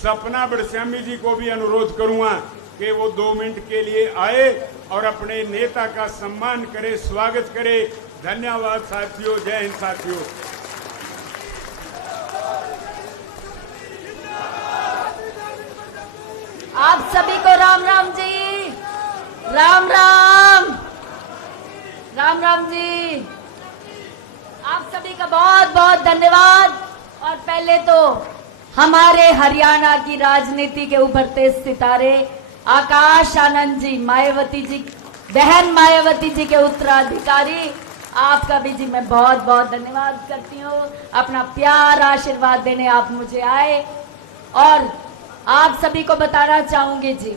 सपना बड़श्यामी जी को भी अनुरोध करूंगा कि वो 2 मिनट के लिए आए और अपने नेता का सम्मान करे, स्वागत करे। धन्यवाद साथियों, जय हिंद साथियों। आप सभी को राम राम जी, राम राम, राम राम जी। आप सभी का बहुत बहुत धन्यवाद। और पहले तो हमारे हरियाणा की राजनीति के उभरते सितारे आकाश आनंद जी, मायावती जी, बहन मायावती जी के उत्तराधिकारी, आपका भी जी मैं बहुत बहुत धन्यवाद करती हूँ। अपना प्यार आशीर्वाद देने आप मुझे आए। और आप सभी को बताना चाहूंगी जी,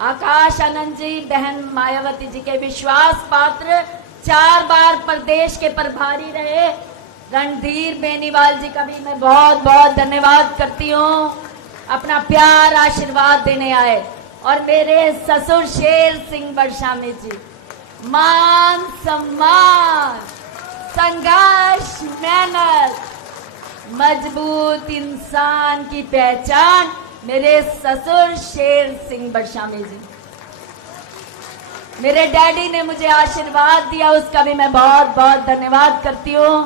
आकाश आनंद जी, बहन मायावती जी के विश्वास पात्र, 4 बार प्रदेश के प्रभारी रहे रणधीर बेनीवाल जी का भी मैं बहुत बहुत धन्यवाद करती हूँ। अपना प्यार आशीर्वाद देने आए। और मेरे ससुर शेर सिंह बड़शामी जी, मान सम्मान, संघर्ष, मेहनत, मजबूत इंसान की पहचान, मेरे ससुर शेर सिंह बड़शामी जी। मेरे डैडी ने मुझे आशीर्वाद दिया, उसका भी मैं बहुत बहुत धन्यवाद करती हूँ।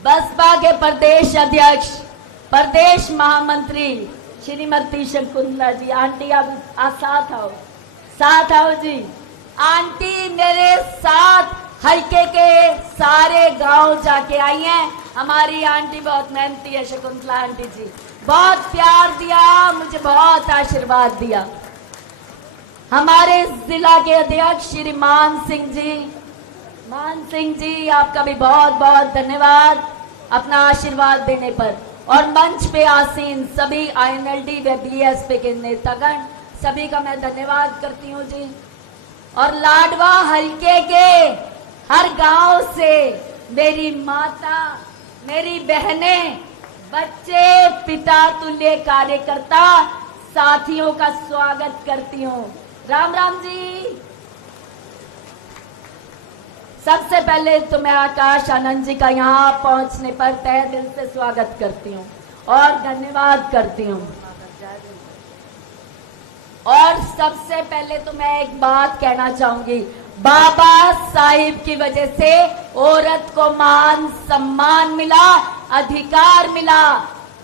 बसपा के प्रदेश अध्यक्ष, प्रदेश महामंत्री श्रीमती शकुंतला जी, आंटी आप साथ आओ जी। आंटी मेरे साथ हल्के के सारे गांव जाके आई हैं। हमारी आंटी बहुत मेहनती है, शकुंतला आंटी जी, बहुत प्यार दिया मुझे, बहुत आशीर्वाद दिया। हमारे जिला के अध्यक्ष श्री मान सिंह जी, आपका भी बहुत बहुत धन्यवाद अपना आशीर्वाद देने पर। और मंच पे आसीन सभी INLD व BSP के नेतागण, सभी का मैं धन्यवाद करती हूँ जी। और लाडवा हल्के के हर गांव से मेरी माता, मेरी बहनें, बच्चे, पिता तुल्य कार्यकर्ता साथियों का स्वागत करती हूँ। राम राम जी। सबसे पहले तो मैं आकाश आनंद जी का यहाँ पहुंचने पर तहे दिल से स्वागत करती हूँ और धन्यवाद करती हूँ। और सबसे पहले तो मैं एक बात कहना चाहूंगी, बाबा साहिब की वजह से औरत को मान सम्मान मिला, अधिकार मिला।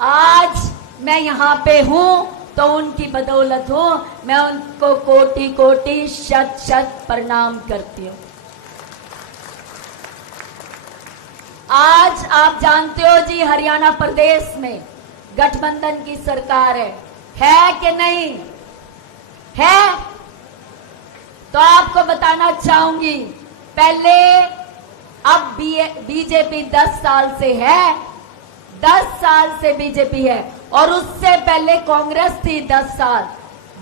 आज मैं यहाँ पे हूँ तो उनकी बदौलत हूँ। मैं उनको कोटि कोटि शत शत प्रणाम करती हूँ। आज आप जानते हो जी, हरियाणा प्रदेश में गठबंधन की सरकार है कि नहीं है? तो आपको बताना चाहूंगी, पहले अब बीजेपी 10 साल से है, 10 साल से बीजेपी है। और उससे पहले कांग्रेस थी 10 साल।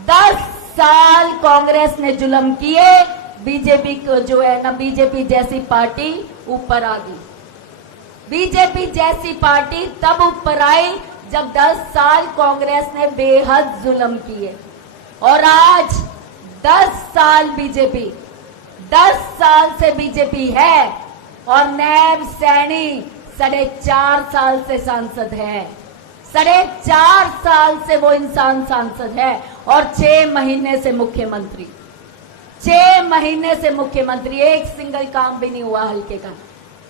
10 साल कांग्रेस ने जुल्म किए, बीजेपी को जो है ना, बीजेपी जैसी पार्टी ऊपर आ गई। बीजेपी जैसी पार्टी तब ऊपर आई जब 10 साल कांग्रेस ने बेहद जुल्म किए। और आज 10 साल बीजेपी, 10 साल से बीजेपी है। और नैब सैनी 4.5 साल से सांसद है, 4.5 साल से वो इंसान सांसद है। और 6 महीने से मुख्यमंत्री, 6 महीने से मुख्यमंत्री। एक सिंगल काम भी नहीं हुआ हल्के का,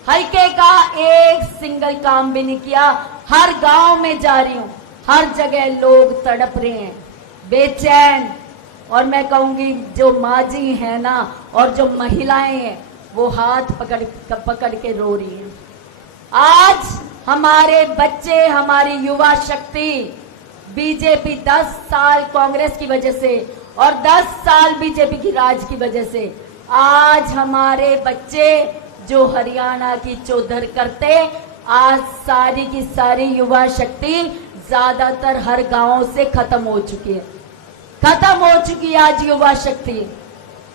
हल्के का एक सिंगल काम भी नहीं किया। हर गांव में जा रही हूं, हर जगह लोग तड़प रहे हैं, बेचैन। और मैं कहूंगी जो माजी है ना और जो महिलाएं हैं वो हाथ पकड़ के रो रही हैं। आज हमारे बच्चे, हमारी युवा शक्ति, बीजेपी 10 साल कांग्रेस की वजह से और 10 साल बीजेपी की राज की वजह से आज हमारे बच्चे जो हरियाणा की चौधर करते, आज सारी की सारी युवा शक्ति ज्यादातर हर गांव से खत्म हो चुकी है, खत्म हो चुकी है। आज युवा शक्ति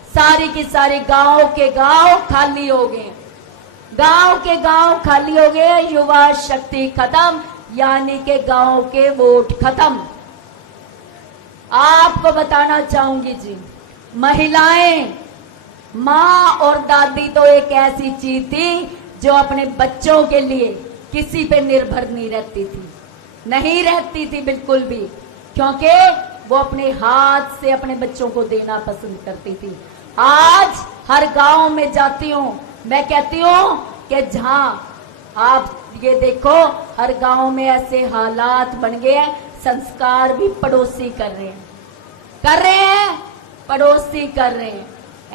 सारी की सारी गांव के गांव खाली हो गए, गांव के गांव खाली हो गए, युवा शक्ति खत्म, यानी के गांव के वोट खत्म। आपको बताना चाहूंगी जी, महिलाएं, माँ और दादी तो एक ऐसी चीज थी जो अपने बच्चों के लिए किसी पे निर्भर नहीं रहती थी, नहीं रहती थी बिल्कुल भी, क्योंकि वो अपने हाथ से अपने बच्चों को देना पसंद करती थी। आज हर गांव में जाती हूँ, मैं कहती हूँ कि जहां आप ये देखो हर गांव में ऐसे हालात बन गए हैं, संस्कार भी पड़ोसी कर रहे हैं, पड़ोसी कर रहे हैं।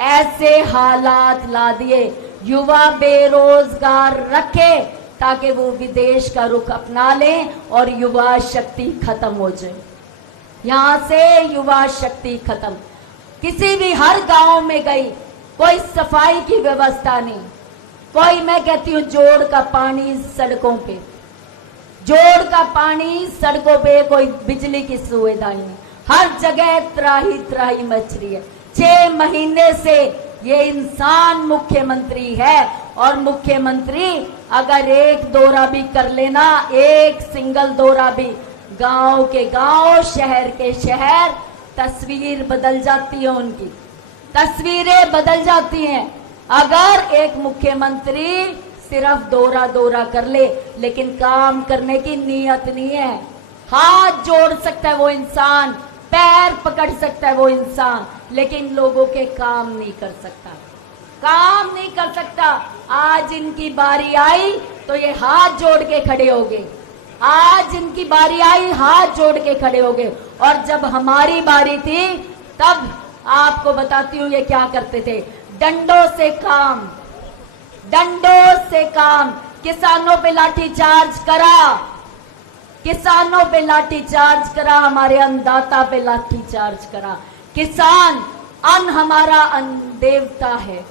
ऐसे हालात ला दिए, युवा बेरोजगार रखे ताकि वो विदेश का रुख अपना लें और युवा शक्ति खत्म हो जाए। यहां से युवा शक्ति खत्म। किसी भी हर गांव में गई, कोई सफाई की व्यवस्था नहीं, कोई मैं कहती हूँ जोड़ का पानी सड़कों पे, जोड़ का पानी सड़कों पे, कोई बिजली की सुविधा नहीं, हर जगह त्राही त्राही मच रही है। 6 महीने से ये इंसान मुख्यमंत्री है और मुख्यमंत्री अगर एक दौरा भी कर लेना, एक सिंगल दौरा भी, गांव के गांव, शहर के शहर, तस्वीर बदल जाती है, उनकी तस्वीरें बदल जाती हैं। अगर एक मुख्यमंत्री सिर्फ दौरा कर ले लेकिन काम करने की नीयत नहीं है, हाथ जोड़ सकता है वो इंसान, पैर पकड़ सकता है वो इंसान, लेकिन लोगों के काम नहीं कर सकता, काम नहीं कर सकता। आज इनकी बारी आई तो ये हाथ जोड़ के खड़े हो गए, आज इनकी बारी आई, हाथ जोड़ के खड़े हो गए। और जब हमारी बारी थी तब आपको बताती हूँ ये क्या करते थे, डंडों से काम, डंडों से काम, किसानों पे लाठीचार्ज करा, किसानों पे लाठीचार्ज करा, हमारे अन्नदाता पे लाठीचार्ज करा। किसान अन्न हमारा अन्न देवता है,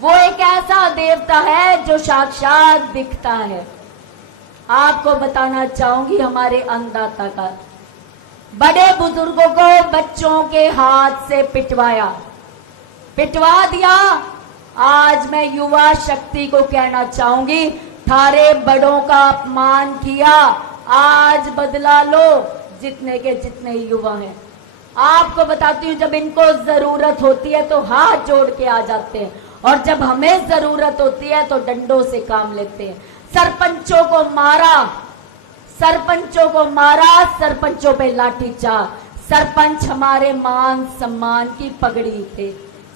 वो एक ऐसा देवता है जो साक्षात दिखता है। आपको बताना चाहूंगी हमारे अन्नदाता का, बड़े बुजुर्गों को बच्चों के हाथ से पिटवा दिया। आज मैं युवा शक्ति को कहना चाहूंगी, थारे बड़ों का अपमान किया, आज बदला लो, जितने के जितने युवा हैं। आपको बताती हूँ जब इनको जरूरत होती है तो हाथ जोड़ के आ जाते हैं, और जब हमें जरूरत होती है तो डंडों से काम लेते हैं। सरपंचों को मारा, सरपंचों पे लाठीचार्ज। सरपंच हमारे मान सम्मान की पगड़ी थे,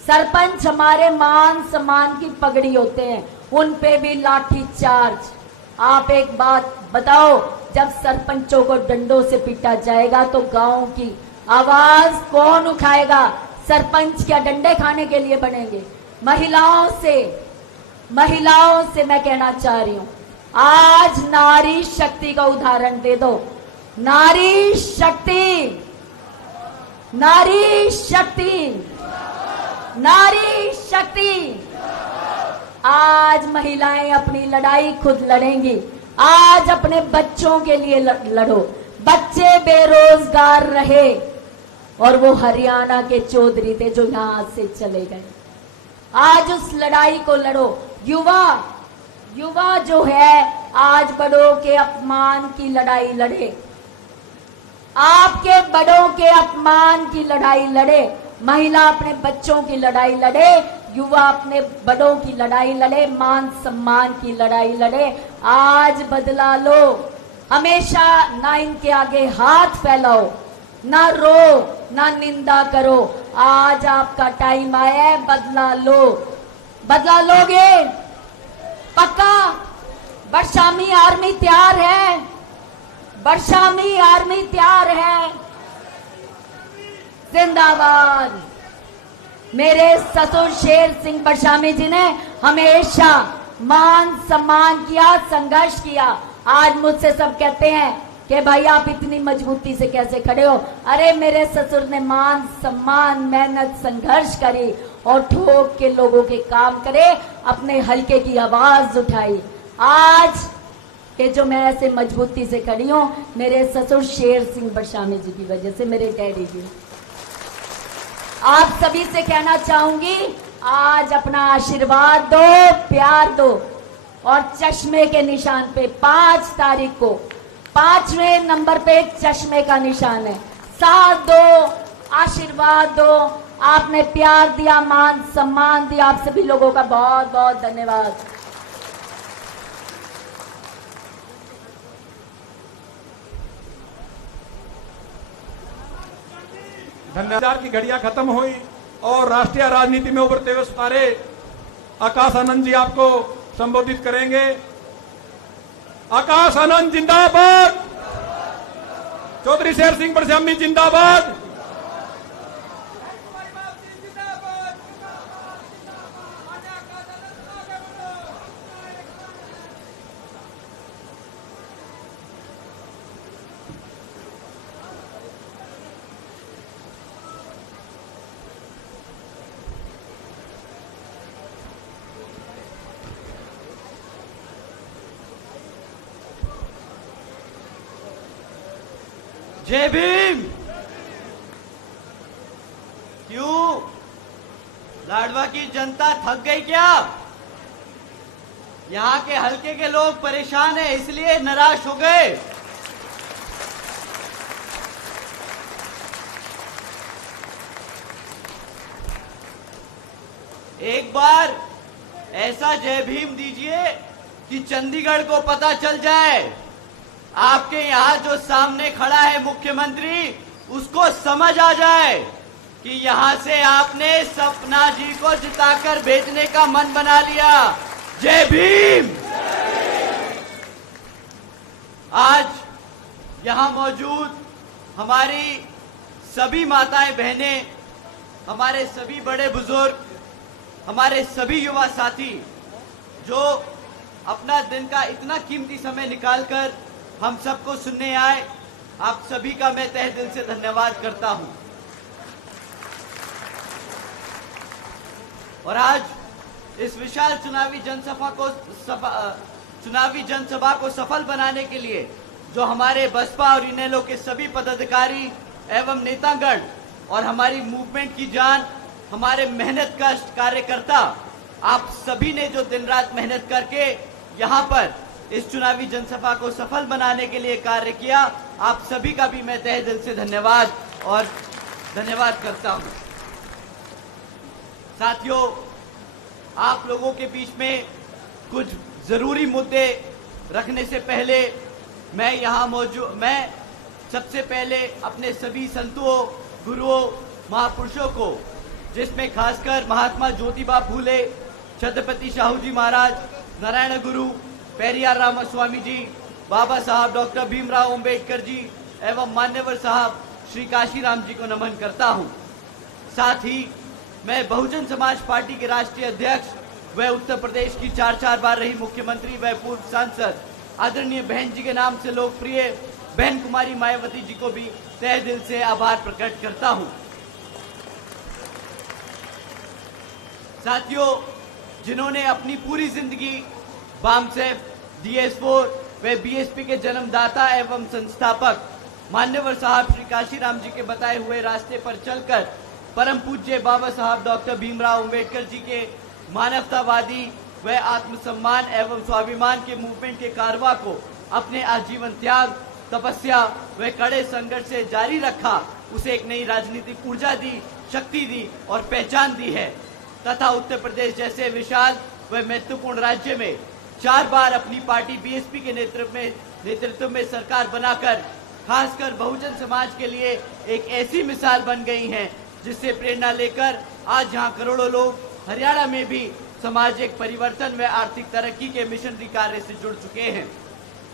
सरपंच हमारे मान सम्मान की पगड़ी होते हैं, उन पे भी लाठीचार्ज। आप एक बात बताओ, जब सरपंचों को डंडों से पीटा जाएगा तो गांव की आवाज कौन उठाएगा? सरपंच क्या डंडे खाने के लिए बनेंगे? महिलाओं से मैं कहना चाह रही हूं, आज नारी शक्ति का उदाहरण दे दो। नारी शक्ति, नारी शक्ति, नारी शक्ति। आज महिलाएं अपनी लड़ाई खुद लड़ेंगी। आज अपने बच्चों के लिए लड़ो। बच्चे बेरोजगार रहे और वो हरियाणा के चौधरी थे जो यहां से चले गए। आज उस लड़ाई को लड़ो। युवा जो है आज बड़ों के अपमान की लड़ाई लड़े, आपके बड़ों के अपमान की लड़ाई लड़े। महिला अपने बच्चों की लड़ाई लड़े, युवा अपने बड़ों की लड़ाई लड़े, मान सम्मान की लड़ाई लड़े। आज बदला लो। हमेशा ना इनके आगे हाथ फैलाओ, ना रो, ना निंदा करो। आज आपका टाइम आया है, बदला लो। बदला लोगे पक्का? बरसामी आर्मी तैयार है, बरसामी आर्मी तैयार है। जिंदाबाद। मेरे ससुर शेर सिंह बरसामी जी ने हमेशा मान सम्मान किया, संघर्ष किया। आज मुझसे सब कहते हैं कि भाई आप इतनी मजबूती से कैसे खड़े हो? अरे मेरे ससुर ने मान सम्मान, मेहनत, संघर्ष करी और ठोक के लोगों के काम करे, अपने हल्के की आवाज उठाई। आज के जो मैं ऐसे मजबूती से खड़ी हूं, मेरे ससुर शेर सिंह बरसामी जी की वजह से, मेरे डैडी जी। आप सभी से कहना चाहूंगी, आज अपना आशीर्वाद दो, प्यार दो। और चश्मे के निशान पे 5 तारीख को 5वें नंबर पे चश्मे का निशान है। साथ दो, आशीर्वाद दो। आपने प्यार दिया, मान सम्मान दिया। आप सभी लोगों का बहुत बहुत धन्यवाद। धन्यवाद की घड़ियां खत्म हुई और राष्ट्रीय राजनीति में उभरते हुए सितारे आकाश आनंद जी आपको संबोधित करेंगे। आकाश आनंद जिंदाबाद, चौधरी शेर सिंह परश्यामी जिंदाबाद। जय भीम। क्यों लाडवा की जनता थक गई क्या? यहाँ के हलके के लोग परेशान हैं, इसलिए निराश हो गए। एक बार ऐसा जय भीम दीजिए कि चंडीगढ़ को पता चल जाए। आपके यहाँ जो सामने खड़ा है मुख्यमंत्री, उसको समझ आ जाए कि यहाँ से आपने सपना जी को जिताकर भेजने का मन बना लिया। जय भीम। आज यहाँ मौजूद हमारी सभी माताएं बहनें, हमारे सभी बड़े बुजुर्ग, हमारे सभी युवा साथी जो अपना दिन का इतना कीमती समय निकालकर हम सबको सुनने आए, आप सभी का मैं तहे दिल से धन्यवाद करता हूं। और आज इस विशाल चुनावी जनसभा को सफल बनाने के लिए जो हमारे बसपा और इनेलो के सभी पदाधिकारी एवं नेतागण और हमारी मूवमेंट की जान, हमारे मेहनत कश कार्यकर्ता, आप सभी ने जो दिन रात मेहनत करके यहाँ पर इस चुनावी जनसभा को सफल बनाने के लिए कार्य किया, आप सभी का भी मैं तहे दिल से धन्यवाद करता हूं। साथियों, आप लोगों के बीच में कुछ जरूरी मुद्दे रखने से पहले मैं सबसे पहले अपने सभी संतों, गुरुओं, महापुरुषों को, जिसमें खासकर महात्मा ज्योतिबा फूले, छत्रपति शाहू जी महाराज, नारायण गुरु पेरियार रामास्वामी जी, बाबा साहब डॉक्टर भीमराव अंबेडकर जी एवं मान्यवर साहब श्री काशीराम जी को नमन करता हूं। साथ ही मैं बहुजन समाज पार्टी के राष्ट्रीय अध्यक्ष व उत्तर प्रदेश की 4 बार रही मुख्यमंत्री व पूर्व सांसद आदरणीय बहन जी के नाम से लोकप्रिय बहन कुमारी मायावती जी को भी तहे दिल से आभार प्रकट करता हूं। साथियों, जिन्होंने अपनी पूरी जिंदगी बामसेफ, DS4 व BSP के जन्मदाता एवं संस्थापक मान्यवर साहब श्री काशीराम जी के बताए हुए रास्ते पर चलकर परम पूज्य बाबा साहब डॉक्टर भीमराव अंबेडकर जी के मानवतावादी व आत्मसम्मान एवं स्वाभिमान के मूवमेंट के कारवा को अपने आजीवन त्याग, तपस्या व कड़े संघर्ष से जारी रखा, उसे एक नई राजनीतिक ऊर्जा दी, शक्ति दी और पहचान दी है तथा उत्तर प्रदेश जैसे विशाल व महत्वपूर्ण राज्य में 4 बार अपनी पार्टी BSP के नेतृत्व में सरकार बनाकर खासकर बहुजन समाज के लिए एक ऐसी मिसाल बन गई हैं, जिससे प्रेरणा लेकर आज जहां करोड़ों लोग हरियाणा में भी सामाजिक परिवर्तन व आर्थिक तरक्की के मिशनरी कार्य से जुड़ चुके हैं।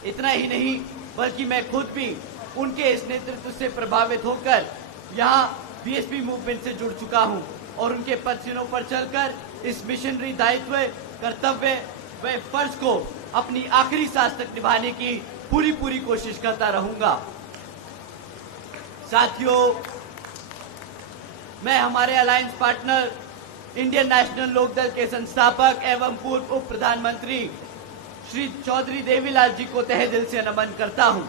इतना ही नहीं, बल्कि मैं खुद भी उनके इस नेतृत्व से प्रभावित होकर यहाँ BSP मूवमेंट से जुड़ चुका हूँ और उनके पदचिन्हों पर चलकर इस मिशनरी दायित्व, कर्तव्य व फर्ज को अपनी आखिरी सांस तक निभाने की पूरी कोशिश करता रहूंगा। साथियों, मैं हमारे alliance partner Indian National Lokdal के संस्थापक एवं पूर्व उप प्रधानमंत्री श्री चौधरी देवीलाल जी को तहे दिल से नमन करता हूं।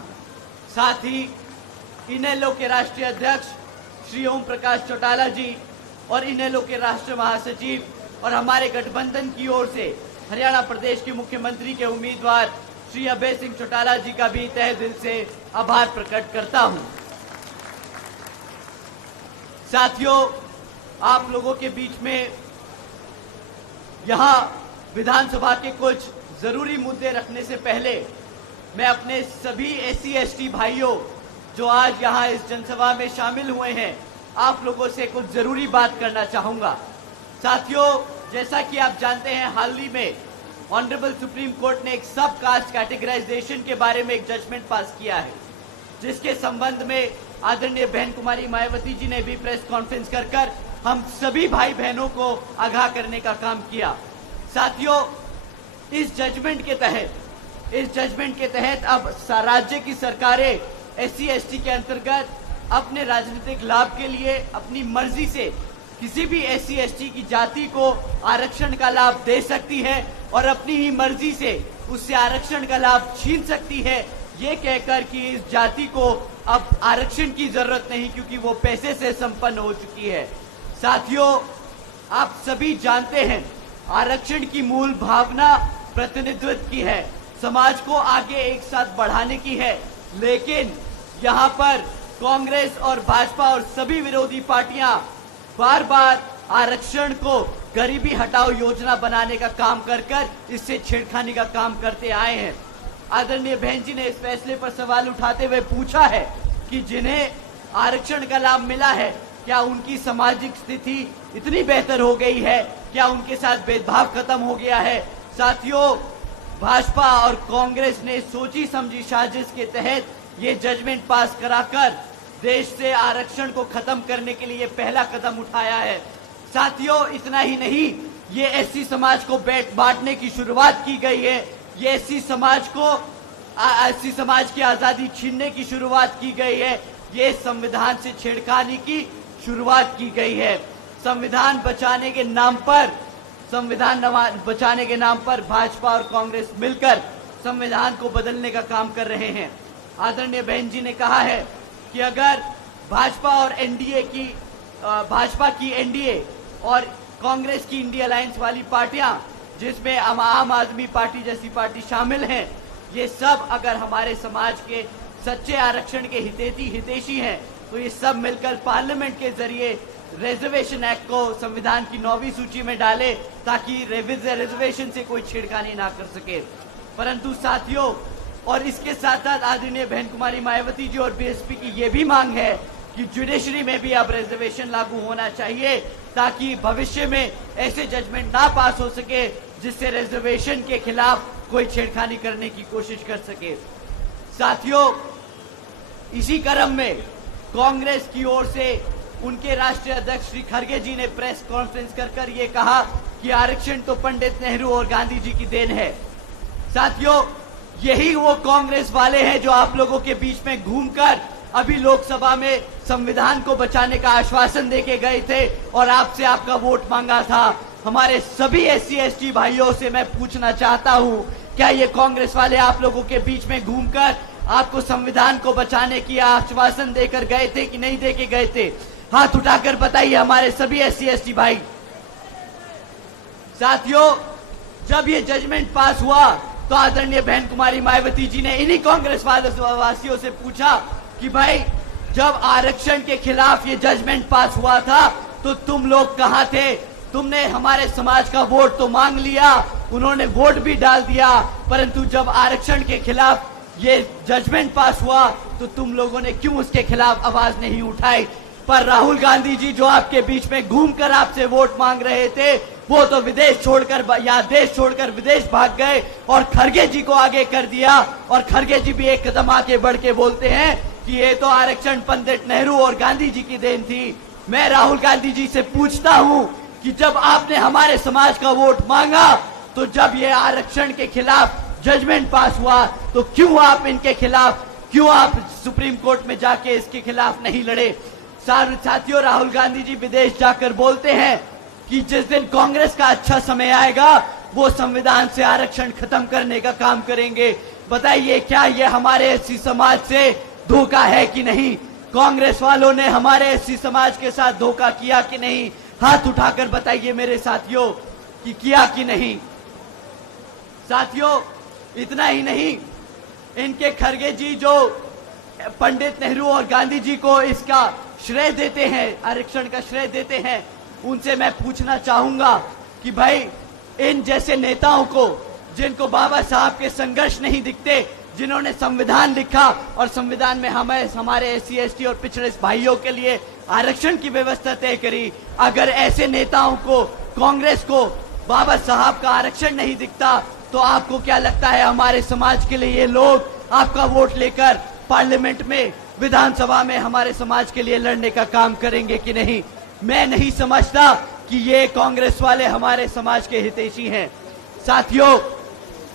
साथ ही इनेलो के राष्ट्रीय अध्यक्ष श्री ओम प्रकाश चौटाला जी और इनेलो के राष्ट्रीय महासचिव और हमारे गठबंधन की ओर से हरियाणा प्रदेश के मुख्यमंत्री के उम्मीदवार श्री अभय सिंह चौटाला जी का भी तहे दिल से आभार प्रकट करता हूं। साथियों, आप लोगों के बीच में यहां विधानसभा के कुछ जरूरी मुद्दे रखने से पहले मैं अपने सभी SC ST भाइयों जो आज यहां इस जनसभा में शामिल हुए हैं, आप लोगों से कुछ जरूरी बात करना चाहूंगा। साथियों, जैसा कि आप जानते हैं, हाल ही में ऑनरेबल सुप्रीम कोर्ट ने एक सब कास्ट कैटेगराइजेशन के बारे में एक जजमेंट पास किया है, जिसके संबंध में आदरणीय बहन कुमारी मायावती जी ने भी प्रेस कॉन्फ्रेंस कर हम सभी भाई बहनों को आगाह करने का काम किया। साथियों, इस जजमेंट के तहत अब राज्य की सरकारें SC/ST के अंतर्गत अपने राजनीतिक लाभ के लिए अपनी मर्जी से किसी भी SC/ST की जाति को आरक्षण का लाभ दे सकती है और अपनी ही मर्जी से उससे आरक्षण का लाभ छीन सकती है, ये कहकर कि इस जाति को अब आरक्षण की जरूरत नहीं, क्योंकि वो पैसे से संपन्न हो चुकी है। साथियों, आप सभी जानते हैं, आरक्षण की मूल भावना प्रतिनिधित्व की है, समाज को आगे एक साथ बढ़ाने की है। लेकिन यहाँ पर कांग्रेस और भाजपा और सभी विरोधी पार्टियां बार बार आरक्षण को गरीबी हटाओ योजना बनाने का काम कर इससे छेड़खानी का काम करते आए हैं। आदरणीय बहन जी ने इस फैसले पर सवाल उठाते हुए पूछा है कि जिन्हें आरक्षण का लाभ मिला है, क्या उनकी सामाजिक स्थिति इतनी बेहतर हो गई है, क्या उनके साथ भेदभाव खत्म हो गया है? साथियों, भाजपा और कांग्रेस ने सोची समझी साजिश के तहत ये जजमेंट पास कराकर देश से आरक्षण को खत्म करने के लिए पहला कदम उठाया है। साथियों, इतना ही नहीं, ये SC समाज को बांटने की शुरुआत की गई है, ये SC समाज की आजादी छीनने की शुरुआत की गई है, ये संविधान से छेड़खानी की शुरुआत की गई है। संविधान बचाने के नाम पर भाजपा और कांग्रेस मिलकर संविधान को बदलने का काम कर रहे हैं। आदरणीय बहन जी ने कहा है कि अगर भाजपा की NDA और कांग्रेस की इंडिया अलायंस वाली पार्टियां, जिसमें आम आदमी पार्टी जैसी पार्टी शामिल हैं, ये सब अगर हमारे समाज के सच्चे आरक्षण के हितैषी हैं, तो ये सब मिलकर पार्लियामेंट के जरिए रिजर्वेशन एक्ट को संविधान की 9वीं सूची में डाले, ताकि रिजर्वेशन से कोई छेड़खानी ना कर सके। परंतु साथियों, और इसके साथ साथ आदरणीय बहन कुमारी मायावती जी और BSP की ये भी मांग है कि जुडिशरी में भी अब रिजर्वेशन लागू होना चाहिए, ताकि भविष्य में ऐसे जजमेंट ना पास हो सके जिससे रिजर्वेशन के खिलाफ कोई छेड़खानी करने की कोशिश कर सके। साथियों, इसी क्रम में कांग्रेस की ओर से उनके राष्ट्रीय अध्यक्ष श्री खड़गे जी ने प्रेस कॉन्फ्रेंस कर ये कहा कि आरक्षण तो पंडित नेहरू और गांधी जी की देन है। साथियों, यही वो कांग्रेस वाले हैं जो आप लोगों के बीच में घूमकर अभी लोकसभा में संविधान को बचाने का आश्वासन देके गए थे और आपसे आपका वोट मांगा था। हमारे सभी SC/ST भाइयों से मैं पूछना चाहता हूं, क्या ये कांग्रेस वाले आप लोगों के बीच में घूमकर आपको संविधान को बचाने की आश्वासन देकर गए थे कि नहीं देके गए थे? हाथ उठाकर बताइए हमारे सभी SC/ST भाई। साथियों, जब ये जजमेंट पास हुआ तो आदरणीय बहन कुमारी मायावती जी ने इन्हीं कांग्रेस वासियों से पूछा कि भाई, जब आरक्षण के खिलाफ ये जजमेंट पास हुआ था तो तुम लोग कहां थे? तुमने हमारे समाज का वोट तो मांग लिया, उन्होंने वोट भी डाल दिया, परंतु जब आरक्षण के खिलाफ ये जजमेंट पास हुआ तो तुम लोगों ने क्यों उसके खिलाफ आवाज नहीं उठाई? पर राहुल गांधी जी जो आपके बीच में घूमकर आपसे वोट मांग रहे थे, वो तो विदेश छोड़कर या देश छोड़कर विदेश भाग गए और खड़गे जी को आगे कर दिया। और खड़गे जी भी एक कदम आगे बढ़ के बोलते हैं कि ये तो आरक्षण पंडित नेहरू और गांधी जी की देन थी। मैं राहुल गांधी जी से पूछता हूं कि जब आपने हमारे समाज का वोट मांगा, तो जब ये आरक्षण के खिलाफ जजमेंट पास हुआ, तो क्यों आप इनके खिलाफ, क्यों आप सुप्रीम कोर्ट में जाके इसके खिलाफ नहीं लड़े? साथियों, राहुल गांधी जी विदेश जाकर बोलते हैं कि जिस दिन कांग्रेस का अच्छा समय आएगा, वो संविधान से आरक्षण खत्म करने का काम करेंगे। बताइए, क्या ये हमारे SC समाज से धोखा है कि नहीं? कांग्रेस वालों ने हमारे SC समाज के साथ धोखा किया कि नहीं? हाथ उठाकर बताइए मेरे साथियों कि किया कि नहीं। साथियों, इतना ही नहीं, इनके खड़गे जी जो पंडित नेहरू और गांधी जी को इसका श्रेय देते हैं, आरक्षण का श्रेय देते हैं, उनसे मैं पूछना चाहूंगा कि भाई, इन जैसे नेताओं को, जिनको बाबा साहब के संघर्ष नहीं दिखते, जिन्होंने संविधान लिखा और संविधान में हमारे SC/ST और पिछड़े भाइयों के लिए आरक्षण की व्यवस्था तय करी। अगर ऐसे नेताओं को, कांग्रेस को बाबा साहब का आरक्षण नहीं दिखता तो आपको क्या लगता है हमारे समाज के लिए ये लोग आपका वोट लेकर पार्लियामेंट में, विधानसभा में हमारे समाज के लिए लड़ने का काम करेंगे कि नहीं? मैं नहीं समझता कि ये कांग्रेस वाले हमारे समाज के हितैषी हैं। साथियों,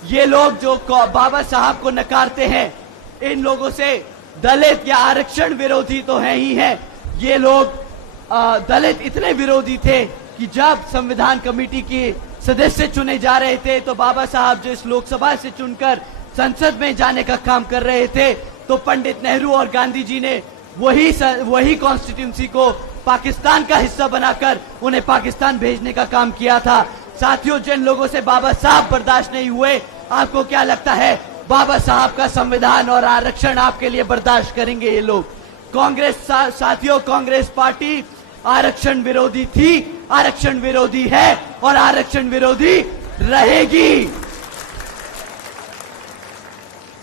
ये लोग जो बाबा साहब को नकारते हैं, इन लोगों से दलित या आरक्षण विरोधी तो है ही है। ये लोग दलित इतने विरोधी थे कि जब संविधान कमेटी के सदस्य चुने जा रहे थे तो बाबा साहब जो इस लोकसभा से चुनकर संसद में जाने का काम कर रहे थे, तो पंडित नेहरू और गांधी जी ने वही कॉन्स्टिट्यूंसी को पाकिस्तान का हिस्सा बनाकर उन्हें पाकिस्तान भेजने का काम किया था। साथियों, जिन लोगों से बाबा साहब बर्दाश्त नहीं हुए, आपको क्या लगता है बाबा साहब का संविधान और आरक्षण आपके लिए बर्दाश्त करेंगे ये लोग? कांग्रेस साथियों, कांग्रेस पार्टी आरक्षण विरोधी थी, आरक्षण विरोधी है और आरक्षण विरोधी रहेगी।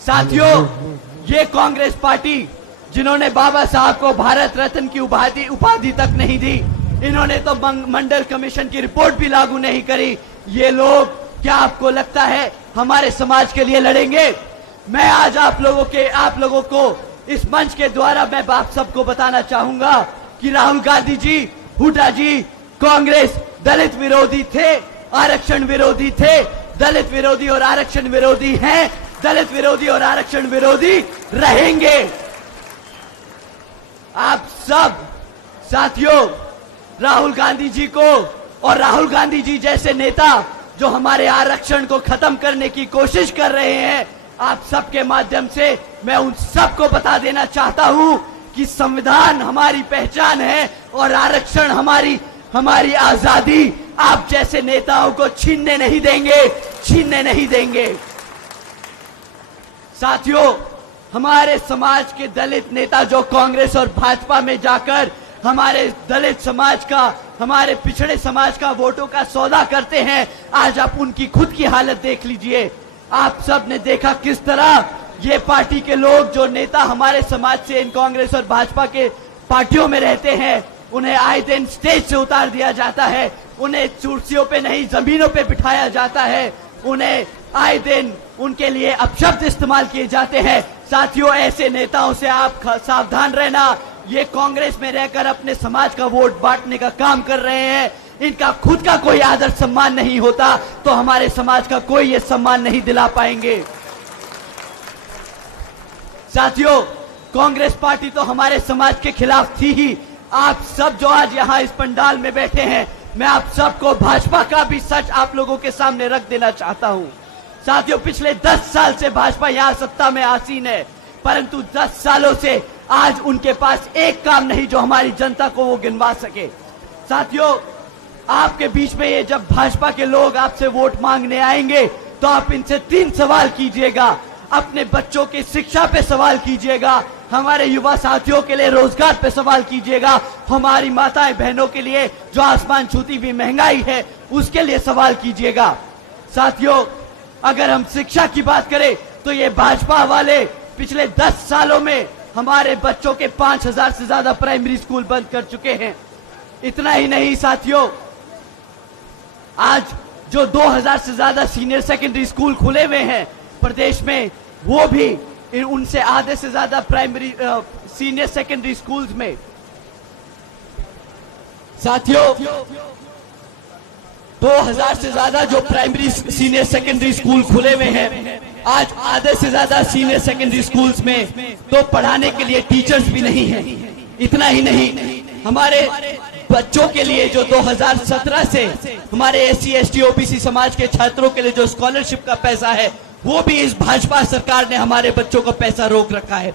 साथियों, ये कांग्रेस पार्टी जिन्होंने बाबा साहब को भारत रत्न की उपाधि तक नहीं दी, इन्होंने तो मंडल कमीशन की रिपोर्ट भी लागू नहीं करी। ये लोग, क्या आपको लगता है हमारे समाज के लिए लड़ेंगे? मैं आज आप लोगों को इस मंच के द्वारा मैं आप सबको बताना चाहूंगा कि राहुल गांधी जी, हुड्डा जी, कांग्रेस दलित विरोधी थे, आरक्षण विरोधी थे, दलित विरोधी और आरक्षण विरोधी हैं, दलित विरोधी और आरक्षण विरोधी रहेंगे। आप सब साथियों, राहुल गांधी जी को और राहुल गांधी जी जैसे नेता जो हमारे आरक्षण को खत्म करने की कोशिश कर रहे हैं, आप सबके माध्यम से मैं उन सबको बता देना चाहता हूं कि संविधान हमारी पहचान है और आरक्षण हमारी आजादी आप जैसे नेताओं को छीनने नहीं देंगे। साथियों, हमारे समाज के दलित नेता जो कांग्रेस और भाजपा में जाकर हमारे दलित समाज का, हमारे पिछड़े समाज का वोटों का सौदा करते हैं, आज आप उनकी खुद की हालत देख लीजिए। आप सब ने देखा किस तरह ये पार्टी के लोग, जो नेता हमारे समाज से इन कांग्रेस और भाजपा के पार्टियों में रहते हैं, उन्हें आए दिन स्टेज से उतार दिया जाता है, उन्हें कुर्सियों पे नहीं जमीनों पे बिठाया जाता है, उन्हें आए दिन उनके लिए अपशब्द इस्तेमाल किए जाते हैं। साथियों, ऐसे नेताओं से आप सावधान रहना। ये कांग्रेस में रहकर अपने समाज का वोट बांटने का काम कर रहे हैं। इनका खुद का कोई आदर सम्मान नहीं होता तो हमारे समाज का कोई ये सम्मान नहीं दिला पाएंगे। साथियों, कांग्रेस पार्टी तो हमारे समाज के खिलाफ थी ही। आप सब जो आज यहाँ इस पंडाल में बैठे हैं, मैं आप सबको भाजपा का भी सच आप लोगों के सामने रख देना चाहता हूँ। साथियों, पिछले 10 साल से भाजपा यहाँ सत्ता में आसीन है, परंतु 10 सालों से आज उनके पास एक काम नहीं जो हमारी जनता को वो गिनवा सके। साथियों, आपके बीच में ये जब भाजपा के लोग आपसे वोट मांगने आएंगे तो आप इनसे 3 सवाल कीजिएगा। अपने बच्चों की शिक्षा पे सवाल कीजिएगा, हमारे युवा साथियों के लिए रोजगार पे सवाल कीजिएगा, हमारी माताएं बहनों के लिए जो आसमान छूती हुई महंगाई है उसके लिए सवाल कीजिएगा। साथियों, अगर हम शिक्षा की बात करें तो ये भाजपा वाले पिछले 10 सालों में हमारे बच्चों के 5000 से ज्यादा प्राइमरी स्कूल बंद कर चुके हैं। इतना ही नहीं साथियों, आज जो 2000 से ज्यादा सीनियर सेकेंडरी स्कूल खुले हुए हैं प्रदेश में, वो भी उनसे आधे से ज्यादा प्राइमरी सीनियर सेकेंडरी स्कूल्स में। साथियों, 2000 से ज्यादा जो प्राइमरी सीनियर सेकेंडरी स्कूल खुले हुए हैं, आज आधे से ज्यादा सीनियर सेकेंडरी स्कूल्स में तो पढ़ाने के लिए टीचर्स भी नहीं है। इतना ही नहीं, हमारे बच्चों के लिए जो 2017 से हमारे SC ST OBC समाज के छात्रों के लिए जो स्कॉलरशिप का पैसा है, वो भी इस भाजपा सरकार ने हमारे बच्चों को पैसा रोक रखा है।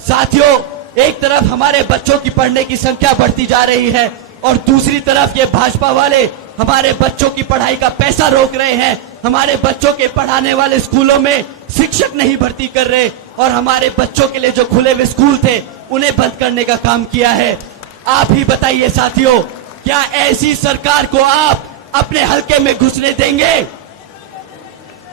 साथियों, एक तरफ हमारे बच्चों की पढ़ने की संख्या बढ़ती जा रही है और दूसरी तरफ ये भाजपा वाले हमारे बच्चों की पढ़ाई का पैसा रोक रहे हैं। हमारे बच्चों के पढ़ाने वाले स्कूलों में शिक्षक नहीं भर्ती कर रहे और हमारे बच्चों के लिए जो खुले हुए स्कूल थे उन्हें बंद करने का काम किया है। आप ही बताइए साथियों, क्या ऐसी सरकार को आप अपने हलके में घुसने देंगे?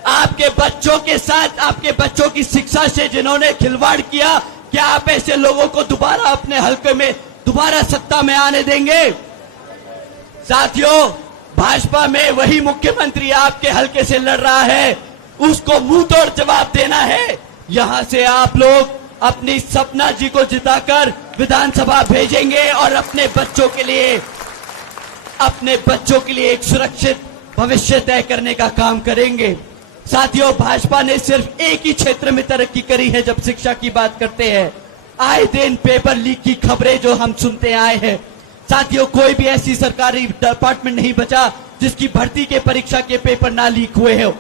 आपके बच्चों के साथ, आपके बच्चों की शिक्षा से जिन्होंने खिलवाड़ किया, क्या आप ऐसे लोगों को दोबारा अपने हलके में दोबारा सत्ता में आने देंगे? साथियों, भाजपा में वही मुख्यमंत्री आपके हलके से लड़ रहा है, उसको मुंह तोड़ जवाब देना है। यहां से आप लोग अपनी सपना जी को जिताकर विधानसभा भेजेंगे और अपने बच्चों के लिए एक सुरक्षित भविष्य तय करने का काम करेंगे। साथियों, भाजपा ने सिर्फ एक ही क्षेत्र में तरक्की करी है जब शिक्षा की बात करते हैं। आए दिन पेपर लीक की खबरें जो हम सुनते आए हैं। साथियों, कोई भी ऐसी सरकारी डिपार्टमेंट नहीं बचा जिसकी भर्ती के परीक्षा के पेपर ना लीक हुए हो।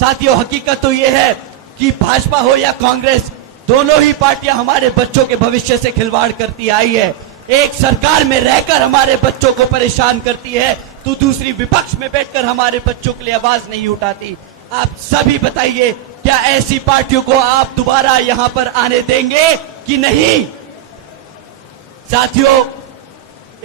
साथियों, हकीकत तो यह है कि भाजपा हो या कांग्रेस, दोनों ही पार्टियां हमारे बच्चों के भविष्य से खिलवाड़ करती आई है। एक सरकार में रहकर हमारे बच्चों को परेशान करती है तो दूसरी विपक्ष में बैठकर हमारे बच्चों के लिए आवाज नहीं उठाती। आप सभी बताइए, क्या ऐसी पार्टियों को आप दोबारा यहां पर आने देंगे कि नहीं? साथियों,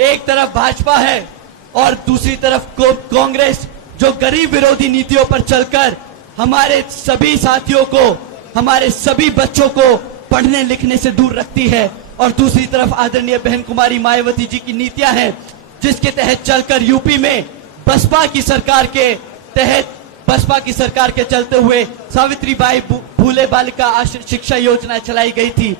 एक तरफ भाजपा है और दूसरी तरफ कांग्रेस, जो गरीब विरोधी नीतियों पर चलकर हमारे सभी साथियों को, हमारे सभी बच्चों को पढ़ने लिखने से दूर रखती है। और दूसरी तरफ आदरणीय बहन कुमारी मायावती जी की नीतियां हैं, जिसके तहत चलकर यूपी में बसपा की सरकार के चलते हुए सावित्रीबाई फुले बालिका आश्रय शिक्षा योजना चलाई गई थी,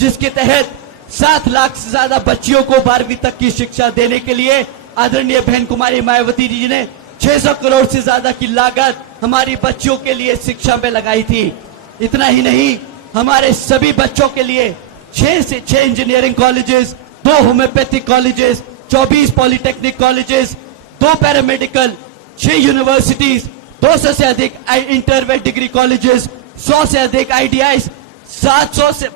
जिसके तहत 7 लाख से ज्यादा बच्चियों को 12वीं तक की शिक्षा देने के लिए आदरणीय बहन कुमारी मायावती जी ने 600 करोड़ से ज्यादा की लागत हमारी बच्चियों के लिए शिक्षा में लगाई थी। इतना ही नहीं, हमारे सभी बच्चों के लिए 6 engineering colleges, 2 homeopathic colleges, 24 polytechnic colleges, 2 paramedical, 6 universities, 200 से अधिक इंटरमीडिएट डिग्री कॉलेजेस, 100 से अधिक आईटीआईज,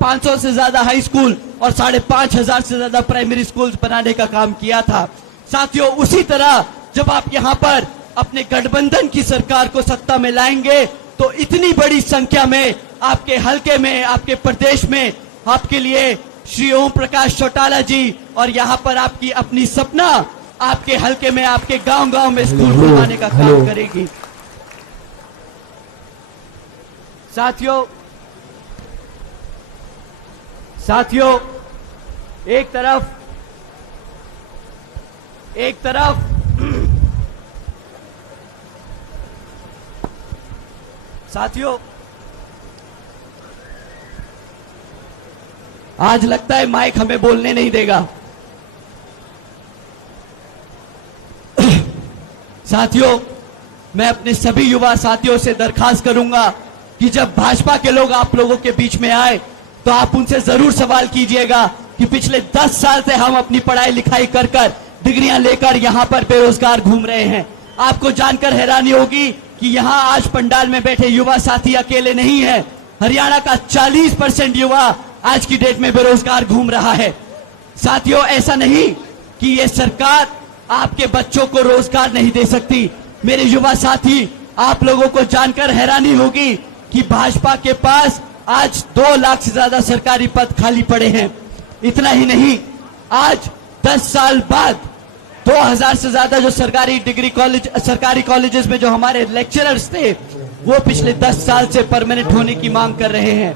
500 से ज्यादा हाई स्कूल और 5,500 से ज्यादा प्राइमरी स्कूल बनाने का काम किया था। साथियों, उसी तरह जब आप यहां पर अपने गठबंधन की सरकार को सत्ता में लाएंगे तो इतनी बड़ी संख्या में आपके हलके में, आपके प्रदेश में आपके लिए श्री ओम प्रकाश चौटाला जी और यहां पर आपकी अपनी सपना आपके हलके में, आपके गांव-गांव में स्कूल खुलवाने का काम करेगी। साथियों, एक तरफ साथियों, आज लगता है माइक हमें बोलने नहीं देगा। साथियों, मैं अपने सभी युवा साथियों से दरखास्त करूंगा कि जब भाजपा के लोग आप लोगों के बीच में आए तो आप उनसे जरूर सवाल कीजिएगा कि पिछले 10 साल से हम अपनी पढ़ाई लिखाई कर डिग्रियां लेकर यहां पर बेरोजगार घूम रहे हैं। आपको जानकर हैरानी होगी कि यहां आज पंडाल में बैठे युवा साथी अकेले नहीं है। हरियाणा का 40% युवा आज की डेट में बेरोजगार घूम रहा है। साथियों, ऐसा नहीं कि ये सरकार आपके बच्चों को रोजगार नहीं दे सकती। मेरे युवा साथी, आप लोगों को जानकर हैरानी होगी कि भाजपा के पास आज 2 लाख से ज्यादा सरकारी पद खाली पड़े हैं। इतना ही नहीं, आज 10 साल बाद 2000 से ज्यादा जो सरकारी कॉलेजेस में जो हमारे लेक्चरर्स थे, वो पिछले 10 साल से परमानेंट होने की मांग कर रहे हैं।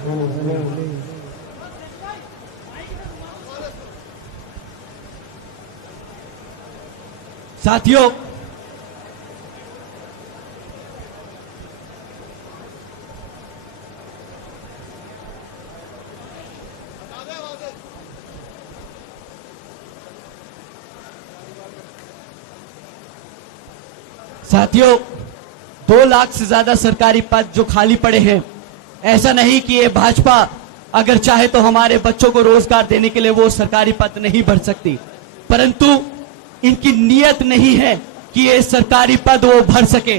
साथियों, साथियों 2 लाख से ज्यादा सरकारी पद जो खाली पड़े हैं, ऐसा नहीं कि ये भाजपा अगर चाहे तो हमारे बच्चों को रोजगार देने के लिए वो सरकारी पद नहीं भर सकती, परंतु इनकी नीयत नहीं है कि ये सरकारी पद वो भर सके।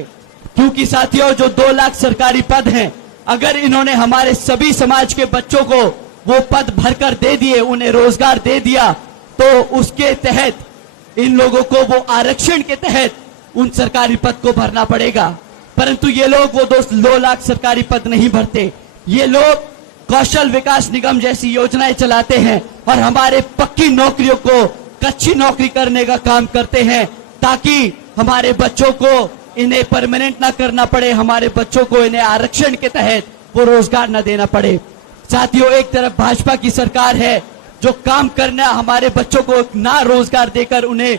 क्योंकि साथियों, जो 2 लाख सरकारी पद हैं, अगर इन्होंने हमारे सभी समाज के बच्चों को वो पद भरकर दे दिए, उन्हें रोजगार दे दिया, तो उसके तहत इन लोगों को वो आरक्षण के तहत उन सरकारी पद को भरना पड़ेगा। परंतु ये लोग वो 2 लाख सरकारी पद नहीं भरते। ये लोग कौशल विकास निगम जैसी योजनाएं चलाते हैं और हमारे पक्की नौकरियों को कच्ची नौकरी करने का काम करते हैं, ताकि हमारे बच्चों को इन्हें परमानेंट ना करना पड़े, हमारे बच्चों को इन्हें आरक्षण के तहत वो रोजगार ना देना पड़े। साथियों, एक तरफ भाजपा की सरकार है, जो काम करना हमारे बच्चों को ना रोजगार देकर उन्हें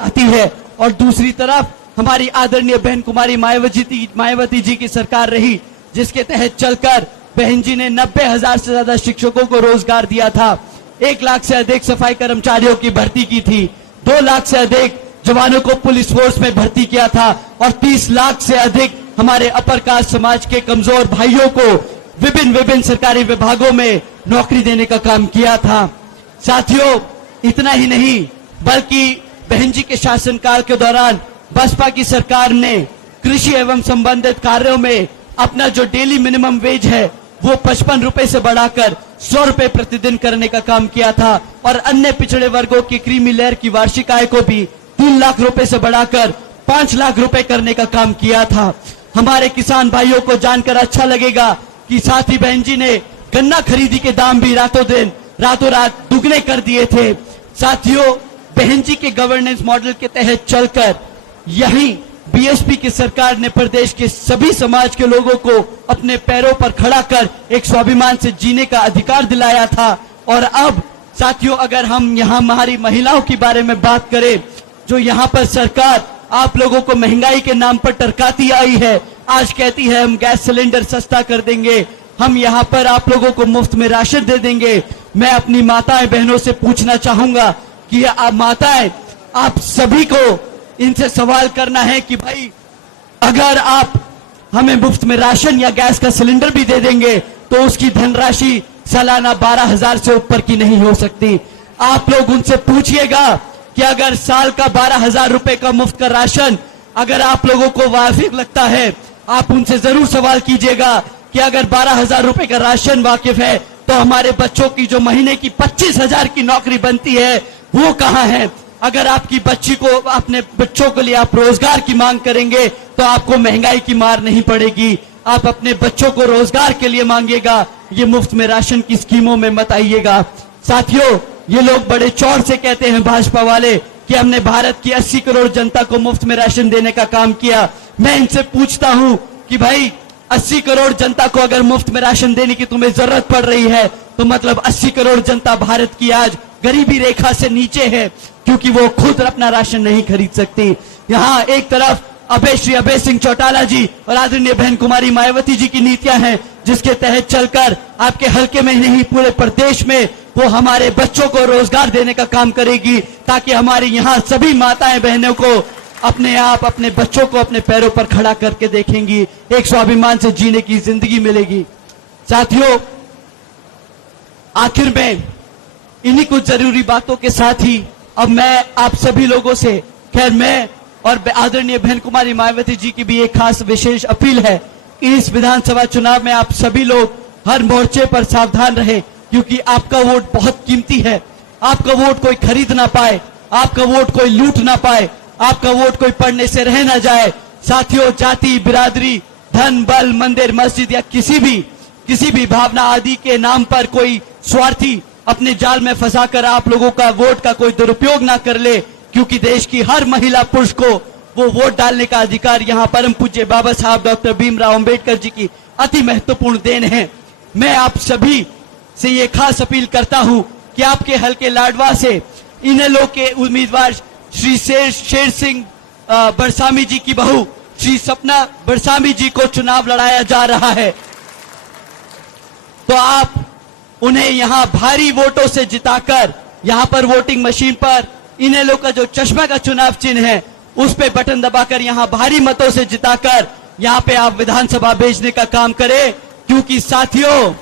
आती है, और दूसरी तरफ हमारी आदरणीय बहन कुमारी मायावती जी की सरकार रही, जिसके तहत चलकर बहन जी ने 90,000 से ज्यादा शिक्षकों को रोजगार दिया था, 1 लाख से अधिक सफाई कर्मचारियों की भर्ती की थी, 2 लाख से अधिक जवानों को पुलिस फोर्स में भर्ती किया था, और 30 लाख से अधिक हमारे अपर कास्ट समाज के कमजोर भाइयों को विभिन्न सरकारी विभागों में नौकरी देने का काम किया था। साथियों, इतना ही नहीं बल्कि बहन जी के शासनकाल के दौरान बसपा की सरकार ने कृषि एवं संबंधित कार्यों में अपना जो डेली मिनिमम वेज है वो 55 रुपए से बढ़ाकर 100 रुपए प्रतिदिन करने का काम किया था, और अन्य पिछड़े वर्गों की क्रीमी लेयर की वार्षिक आय को भी 3 लाख रुपए से बढ़ाकर 5 लाख रुपए करने का काम किया था। हमारे किसान भाइयों को जानकर अच्छा लगेगा कि साथी बहन जी ने गन्ना खरीदी के दाम भी रातों रात दुगने कर दिए थे। साथियों, बहन जी के गवर्नेंस मॉडल के तहत चलकर यही बीएसपी की सरकार ने प्रदेश के सभी समाज के लोगों को अपने पैरों पर खड़ा कर एक स्वाभिमान से जीने का अधिकार दिलाया था। और अब साथियों, अगर हम यहाँ हमारी महिलाओं के बारे में बात करें, जो यहाँ पर सरकार आप लोगों को महंगाई के नाम पर टरकाती आई है, आज कहती है हम गैस सिलेंडर सस्ता कर देंगे, हम यहाँ पर आप लोगों को मुफ्त में राशन दे देंगे। मैं अपनी माताएं बहनों से पूछना चाहूंगा कि आप माताएं, आप सभी को इनसे सवाल करना है कि भाई अगर आप हमें मुफ्त में राशन या गैस का सिलेंडर भी दे देंगे तो उसकी धनराशि सालाना 12,000 से ऊपर की नहीं हो सकती। आप लोग उनसे पूछिएगा कि अगर साल का 12,000 रुपए का मुफ्त का राशन अगर आप लोगों को वाजिब लगता है, आप उनसे जरूर सवाल कीजिएगा कि अगर 12,000 रुपए का राशन वाकिफ है तो हमारे बच्चों की जो महीने की 25,000 की नौकरी बनती है वो कहां है। अगर आपकी बच्ची को, अपने बच्चों के लिए आप रोजगार की मांग करेंगे तो आपको महंगाई की मार नहीं पड़ेगी। आप अपने बच्चों को रोजगार के लिए मांगिएगा, ये मुफ्त में राशन की स्कीमों में मत आइएगा। साथियों, ये लोग बड़े चौड़ से कहते हैं भाजपा वाले कि हमने भारत की 80 करोड़ जनता को मुफ्त में राशन देने का काम किया। मैं इनसे पूछता हूं कि भाई 80 करोड़ जनता को अगर मुफ्त में राशन देने की तुम्हें जरूरत पड़ रही है तो मतलब 80 करोड़ जनता भारत की आज गरीबी रेखा से नीचे है, क्योंकि वो खुद अपना राशन नहीं खरीद सकती। यहाँ एक तरफ श्री अभय सिंह चौटाला जी और आदरणीय बहन कुमारी मायावती जी की नीतियां हैं, जिसके तहत चलकर आपके हल्के में नहीं पूरे प्रदेश में वो हमारे बच्चों को रोजगार देने का काम करेगी, ताकि हमारे यहाँ सभी माताएं बहनों को अपने आप, अपने बच्चों को अपने पैरों पर खड़ा करके देखेंगी, एक स्वाभिमान से जीने की जिंदगी मिलेगी। साथियों, आखिर में इन्हीं कुछ जरूरी बातों के साथ ही अब मैं आप सभी लोगों से, खैर मैं और आदरणीय बहन कुमारी मायावती जी की भी एक खास विशेष अपील है कि इस विधानसभा चुनाव में आप सभी लोग हर मोर्चे पर सावधान रहें, क्योंकि आपका वोट बहुत कीमती है। आपका वोट कोई खरीद ना पाए, आपका वोट कोई लूट ना पाए, आपका वोट कोई पढ़ने से रह ना जाए। साथियों, जाति, बिरादरी, धन, बल, मंदिर, मस्जिद या किसी भी भावना आदि के नाम पर कोई स्वार्थी अपने जाल में फंसाकर आप लोगों का वोट का कोई दुरुपयोग ना कर ले, क्योंकि देश की हर महिला पुरुष को वो वोट डालने का अधिकार यहाँ परम पूज्य बाबा साहब डॉक्टर भीमराव अंबेडकर जी की अति महत्वपूर्ण देन है। मैं आप सभी से ये खास अपील करता हूँ कि आपके हल्के लाडवा से इनेलो के उम्मीदवार श्री शेर सिंह बरसामी जी की बहू श्री सपना बरसामी जी को चुनाव लड़ाया जा रहा है, तो आप उन्हें यहाँ भारी वोटों से जिताकर यहाँ पर वोटिंग मशीन पर इनेलो का जो चश्मा का चुनाव चिन्ह है उस पे बटन दबाकर यहाँ भारी मतों से जिताकर यहाँ पे आप विधानसभा भेजने का काम करें। क्योंकि साथियों,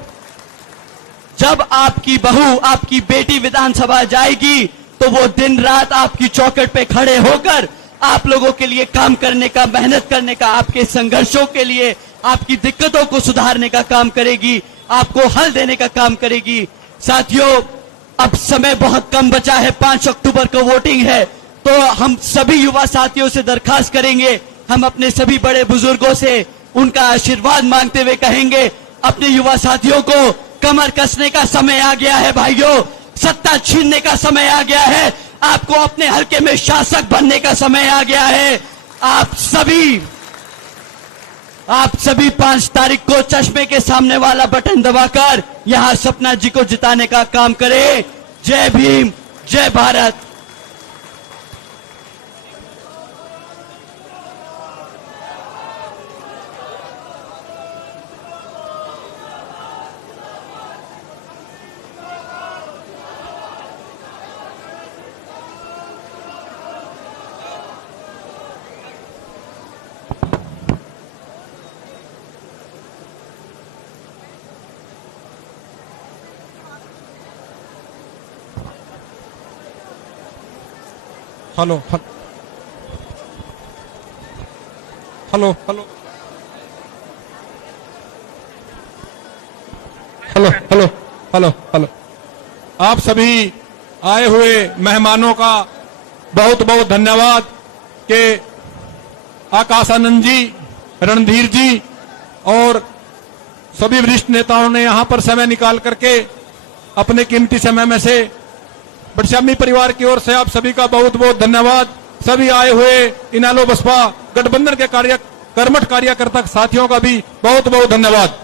जब आपकी बहू, आपकी बेटी विधानसभा जाएगी तो वो दिन रात आपकी चौखट पे खड़े होकर आप लोगों के लिए काम करने का, मेहनत करने का, आपके संघर्षों के लिए, आपकी दिक्कतों को सुधारने का काम करेगी, आपको हल देने का काम करेगी। साथियों, अब समय बहुत कम बचा है, 5 अक्टूबर को वोटिंग है, तो हम सभी युवा साथियों से दरखास्त करेंगे, हम अपने सभी बड़े बुजुर्गों से उनका आशीर्वाद मांगते हुए कहेंगे, अपने युवा साथियों को कमर कसने का समय आ गया है भाइयों, सत्ता छीनने का समय आ गया है, आपको अपने हल्के में शासक बनने का समय आ गया है। आप सभी आप सभी 5 तारीख को चश्मे के सामने वाला बटन दबाकर यहां सपना जी को जिताने का काम करें। जय भीम, जय Bharat. Hello hello hello hello hello hello hello आप सभी आए हुए मेहमानों का बहुत बहुत धन्यवाद कि आकाशानंद जी, रणधीर जी और सभी वरिष्ठ नेताओं ने यहां पर समय निकाल करके अपने कीमती समय में से बटश्यामी परिवार की ओर से आप सभी का बहुत बहुत धन्यवाद। सभी आए हुए इनेलो बसपा गठबंधन के कर्मठ कार्यकर्ता साथियों का भी बहुत बहुत धन्यवाद।